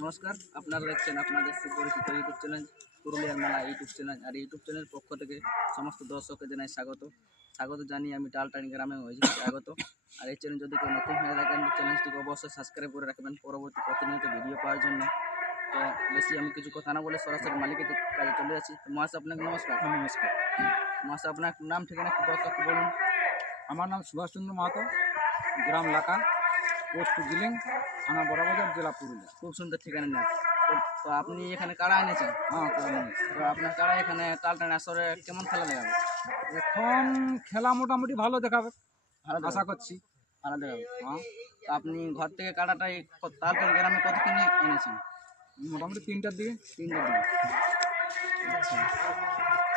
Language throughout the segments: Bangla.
নমস্কার, আপনারা দেখছেন আপনাদের সুপরিচিত ইউটিউব চ্যানেল পুরুলিয়ার মেলা ইউটিউব চ্যানেল। আর ইউটিউব চ্যানেলের পক্ষ থেকে সমস্ত দর্শককে জানাই স্বাগত জানিয়ে আমি ডালটানি গ্রামে হয়েছি স্বাগত। আর এই চ্যানেল যদি কেউ নতুন হয়ে থাকেন চ্যানেলটিকে অবশ্যই সাবস্ক্রাইব করে রাখবেন পরবর্তী প্রতিনিয়ত ভিডিও পাওয়ার জন্য। তো বেশি আমি কিছু কথা না বলে সরাসরি মালিকের কাজে চলে যাচ্ছি। তো মহাশয় আপনাকে নমস্কার। নমস্কার। মহাশয় আপনার নাম ঠিকানা একটু দর্শককে বলুন। আমার নাম সুভাষচন্দ্র মাহাতো, গ্রাম লাকা, পোস্ট জিলিং, থানা বড়াবাজার, জেলা পুরুলিয়া। খুব সুন্দর ঠিকানা নেন। তো আপনি এখানে কাড়া এনেছেন? হ্যাঁ, তো আপনার কাড়া এখানে টালটানি আসরে কেমন খেলা দেখাবে? এখন খেলা মোটামুটি ভালো দেখাবে, ভালো আশা করছি। ভালো দেখাবে। হ্যাঁ, তো আপনি ঘর থেকে কাড়াটাই টালটানি গ্রামে কত কিনে এনেছেন? মোটামুটি 3টার দিকে। 3টার দিকে। আচ্ছা,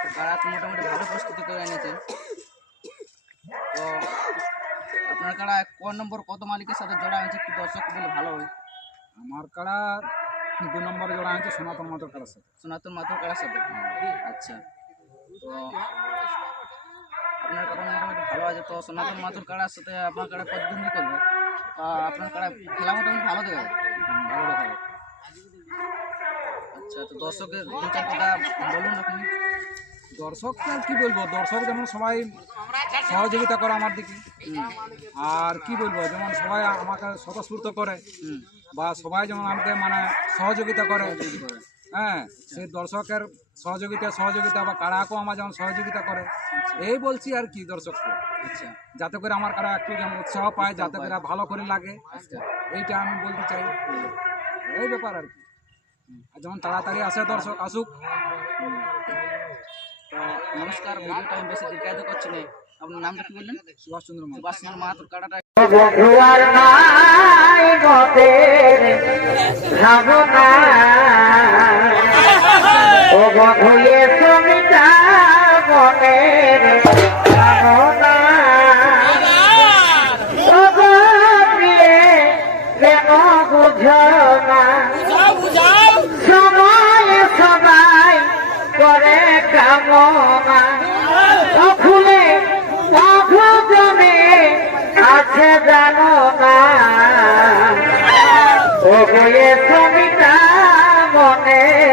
তো কাড়া তো মোটামুটি ভালো প্রস্তুতি করে এনেছেন। তো আপনার কাড়া কোন নম্বর কত মালিকের সাথে জোড়া হয়েছে একটু দর্শক বলে ভালো হয়। আমার কাড়া 2 নম্বরে জোড়া হয়েছে সনাতন মাতার কাড়ার সাথে। সনাতন মাথুর কাড়ার সাথে। আচ্ছা, তো আপনার কাড়া মোটামুটি ভালো আছে। তো সনাতন মাথুর কাড়ার সাথে আপনার কাড়া প্রতিদ্বন্দ্বী করবে। আপনার কাড়া খেলা মোটামুটি ভালো দেখাবে। ভালো দেখাবে। আচ্ছা, তো দর্শকের 2-4 কথা বলুন আপনি। দর্শককে আর কি বলবো, দর্শক যেমন সবাই সহযোগিতা করে আমার দিকে, আর কি বলবো, যেমন সবাই আমাকে স্বতঃস্ফূর্ত করে বা সবাই যেমন আমাকে মানে সহযোগিতা করে। হ্যাঁ, সেই দর্শকের সহযোগিতা বা কাড়াকেও আমার যেমন সহযোগিতা করে, এই বলছি আর কি দর্শককে। আচ্ছা, যাতে করে আমার কাড়া একটু যেমন উৎসাহ পায়, যাতে করে ভালো করে লাগে, আচ্ছা, এইটা আমি বলতে চাই। এই ব্যাপার আর কি। আর যেমন তাড়াতাড়ি আসে দর্শক আসুক। তো নমস্কার, ভিডিওটা আমি বেশি দীর্ঘায়িত করছি না। আপনার নামটা কি বললেন? সুভাষচন্দ্র মাহাতো। সুভাষচন্দ্র মাহাতোর কাড়াটা বন্ধুয়ার নাই গতের ভাবনা ও বন্ধুয়ে সমিতা মনের ভাবনা ও গিয়ে কেন বুঝো না সময় সবাই করে কামনা ফুলে জমে আছে জানো না